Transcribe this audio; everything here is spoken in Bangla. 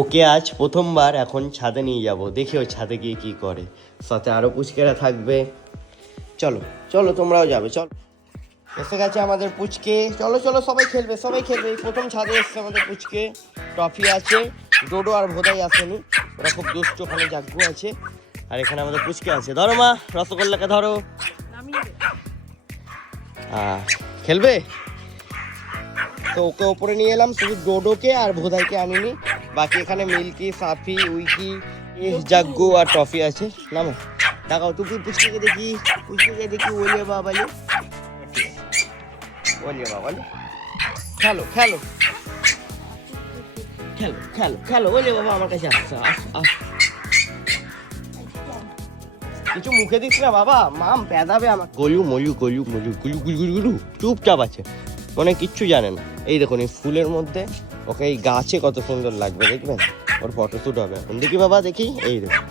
ওকে আজ প্রথমবার এখন ছাদে নিয়ে যাব, দেখি ও ছাদে গিয়ে কি করে। সাথে আরো পুচকেরা থাকবে। চলো চলো, তোমরাও যাবে। চলো, এসে গেছে আমাদের পুচকে। চলো চলো, সবাই খেলবে সবাই খেলবে। এই প্রথম ছাদে এসছে আমাদের পুচকে। ট্রফি আছে, ডোডো আর ভোদাই আসেনি, ওরা খুব দুষ্ট। ওখানে জাগ্গু আছে, আর এখানে আমাদের পুচকে আছে। ধরো মা, রসগোল্লাকে ধরো। খেলবে তো ওকে ওপরে নিয়ে এলাম, শুধু ডোডোকে আর ভোদাইকে আনিনি। বাকি এখানে মিল্কি, সাফি, উইকি, জাগ্গু আর টফি আছে। নামো, দেখাও তুই পুচকে দেখি, পুচকে দেখি। ওলে বাবালে, ওলে বাবালে, খেলো খেলো খেলো খেলো খেলো। ওলে বাবা আমার কাছে আসছে, কিছু মুখে দিস না বাবা, মাম পেদাবে আমার। গলু মলু গলু মলু গুলু গুলু গুলু গুলু, চুপচাপ আছে, মানে কিচ্ছু জানে না। এই দেখুন এই ফুলের মধ্যে ওকে এই গাছে কত সুন্দর লাগবে, দেখবেন। ওর ফটোশ্যুট হবে এখন, দেখি বাবা দেখি। এই দেখুন